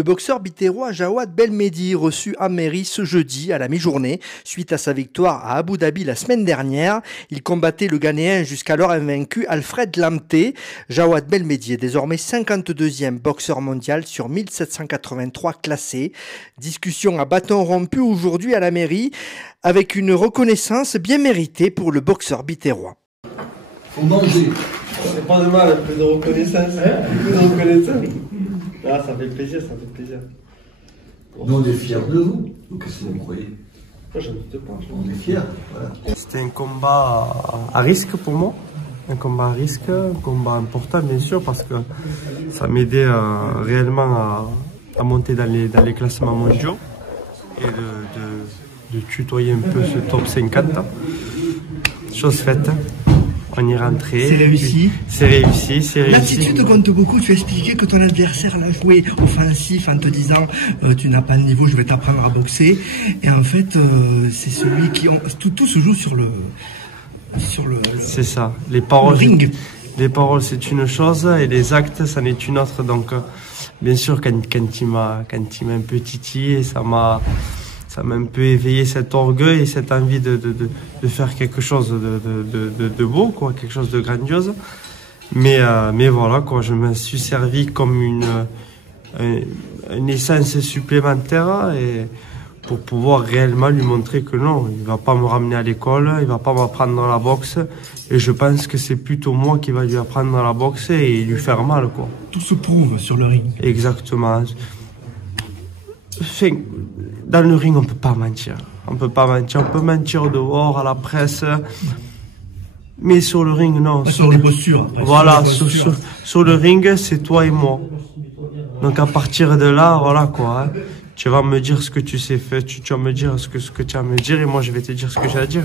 Le boxeur bitérois Jawad Belmehdi reçu à mairie ce jeudi à la mi-journée suite à sa victoire à Abu Dhabi la semaine dernière. Il combattait le Ghanéen jusqu'alors invaincu Alfred Lamté. Jawad Belmehdi est désormais 52e boxeur mondial sur 1783 classés. Discussion à bâton rompu aujourd'hui à la mairie avec une reconnaissance bien méritée pour le boxeur bitérois. Faut manger. C'est pas de mal, un peu de reconnaissance. Un peu de reconnaissance. Ah, ça fait plaisir, ça fait plaisir. Nous, on est fiers de vous. Qu'est-ce que vous croyez? Moi, je ne doute pas. On est fiers. Voilà. C'était un combat à risque pour moi. Un combat à risque, un combat important, bien sûr, parce que ça m'aidait réellement à monter dans les classements mondiaux et de tutoyer un peu ce top 50. Chose faite. On y rentrait. C'est réussi. C'est réussi, c'est réussi. L'attitude compte beaucoup. Tu expliquais que ton adversaire l'a joué offensif en te disant tu n'as pas de niveau, je vais t'apprendre à boxer. Et en fait, c'est celui qui tout se joue sur le c'est ça. Les paroles. Le ring. Les paroles, c'est une chose et les actes, c'en est une autre. Donc, bien sûr, quand il m'a un peu titillé, ça m'a un peu éveillé cet orgueil et cette envie de faire quelque chose de beau, quoi, quelque chose de grandiose. Mais voilà, quoi, je me suis servi comme une essence supplémentaire et pour pouvoir réellement lui montrer que non, il va pas me ramener à l'école, il va pas m'apprendre la boxe. Et je pense que c'est plutôt moi qui va lui apprendre la boxe et lui faire mal, quoi. Tout se prouve sur le ring. Exactement. Enfin, dans le ring, on peut pas mentir. On peut pas mentir. On peut mentir dehors, à la presse. Mais sur le ring, non. Sur les postures. Après, voilà, sur le ring, c'est toi et moi. Donc à partir de là, voilà quoi. Hein, tu vas me dire ce que tu sais faire, tu vas me dire ce que tu as à me dire et moi je vais te dire ce que j'ai à dire.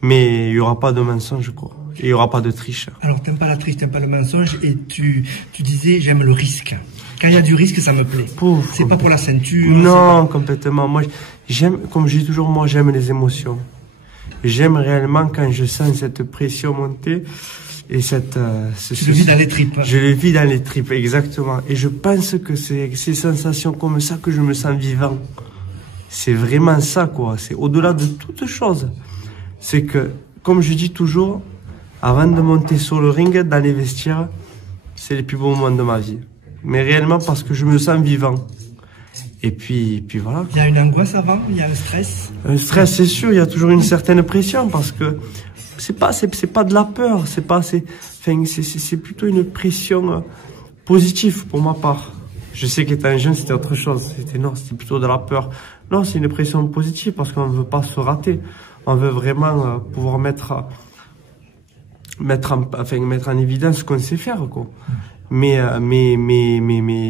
Mais il y aura pas de mensonge, quoi. Il y aura pas de triche. Alors t'aimes pas la triche, t'aimes pas le mensonge et tu disais j'aime le risque. Quand il y a du risque, ça me plaît. C'est pas pour la ceinture. Non, complètement. Moi, j'aime, comme je dis toujours, moi j'aime les émotions. J'aime réellement quand je sens cette pression monter et tu le vis dans les tripes. Je le vis dans les tripes, exactement. Et je pense que c'est ces sensations comme ça que je me sens vivant. C'est vraiment ça, quoi. C'est au-delà de toute chose. C'est que, comme je dis toujours, avant de monter sur le ring, dans les vestiaires, c'est les plus beaux moments de ma vie. Mais réellement parce que je me sens vivant. Et puis voilà. Il y a une angoisse avant, il y a un stress. Un stress, c'est sûr, il y a toujours une certaine pression parce que c'est pas de la peur, c'est plutôt une pression positive pour ma part. Je sais qu'étant jeune, c'était autre chose. C'était plutôt de la peur. Non, c'est une pression positive parce qu'on ne veut pas se rater. On veut vraiment pouvoir mettre en évidence ce qu'on sait faire, quoi. Mais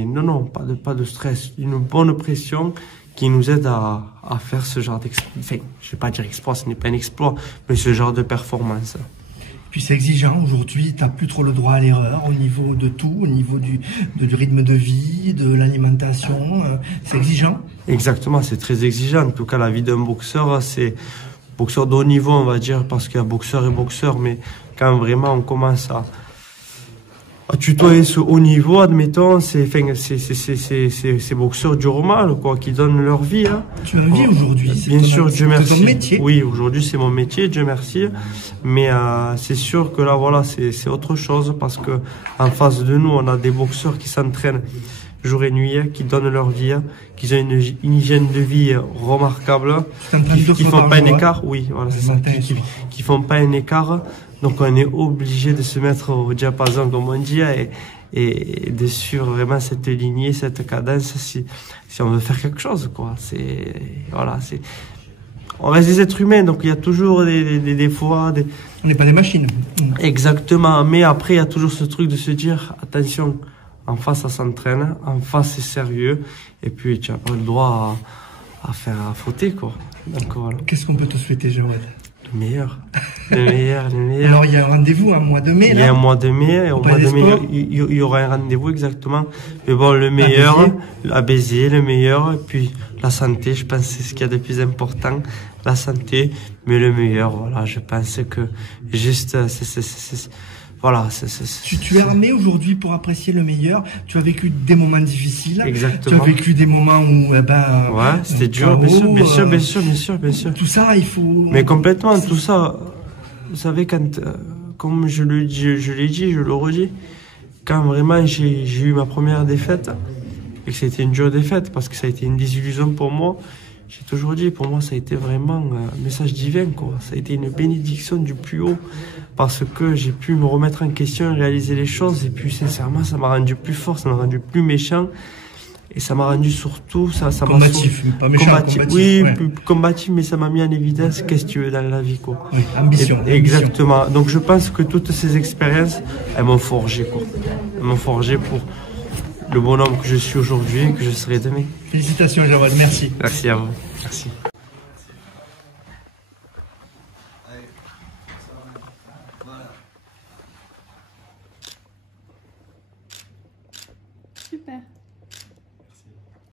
non, pas de stress. Une bonne pression qui nous aide à faire ce genre d'exploit. Enfin, je vais pas dire exploit, ce n'est pas un exploit, mais ce genre de performance. Puis c'est exigeant aujourd'hui, tu n'as plus trop le droit à l'erreur au niveau de tout, au niveau du rythme de vie, de l'alimentation. C'est exigeant. Exactement, c'est très exigeant. En tout cas, la vie d'un boxeur, c'est boxeur de haut niveau, on va dire, parce qu'il y a boxeur et boxeur, mais quand vraiment on commence à tutoyer ce haut niveau, admettons, ces boxeurs du mal, quoi, qui donnent leur vie. Hein. Tu as une vie aujourd'hui, bien sûr, Dieu merci. C'est ton métier. Oui, aujourd'hui c'est mon métier, Dieu merci. Mais c'est sûr que là, voilà, c'est autre chose parce que en face de nous, on a des boxeurs qui s'entraînent jour et nuit, qui donnent leur vie, qui ont une hygiène de vie remarquable, qui font pas un écart. Oui, voilà, c'est ça, qui font pas un écart. Donc on est obligé de se mettre au diapason, comme on dit, et de suivre vraiment cette lignée, cette cadence, si on veut faire quelque chose, quoi. On reste des êtres humains, donc il y a toujours des fois. On n'est pas des machines. Exactement, mais après il y a toujours ce truc de se dire, attention, en face ça s'entraîne, en face c'est sérieux, et puis tu n'as pas le droit à fauter, quoi. Donc voilà. Qu'est-ce qu'on peut te souhaiter, Jawad? Le meilleur. Alors, il y a un rendez-vous, un mois de mai, là. Il y a un mois de mai, et au mois de mai, il y aura un rendez-vous, exactement. Mais bon, le meilleur, à Béziers, le meilleur, et puis la santé, je pense que c'est ce qu'il y a de plus important. La santé, mais le meilleur, voilà, je pense que juste, voilà. Tu es armé aujourd'hui pour apprécier le meilleur. Tu as vécu des moments difficiles. Exactement. Tu as vécu des moments où, ouais, c'était dur, bien sûr. Tout ça, il faut. Mais complètement, tout ça. Vous savez, quand, comme je l'ai dit, je le redis, quand vraiment j'ai eu ma première défaite, et que c'était une dure défaite, parce que ça a été une désillusion pour moi, j'ai toujours dit, pour moi, ça a été vraiment un message divin, quoi. Ça a été une bénédiction du plus haut, parce que j'ai pu me remettre en question, réaliser les choses, et puis sincèrement, ça m'a rendu plus fort, ça m'a rendu plus méchant, et ça m'a rendu surtout, combatif, pas méchant, combatif. Oui, ouais. plus combatif, mais ça m'a mis en évidence qu'est-ce que tu veux dans la vie, quoi. Oui, ambition. Exactement. Donc je pense que toutes ces expériences, elles m'ont forgé, quoi. Elles m'ont forgé pour le bonhomme que je suis aujourd'hui et que je serai demain. Félicitations, Jawad, merci. Merci à vous. Merci.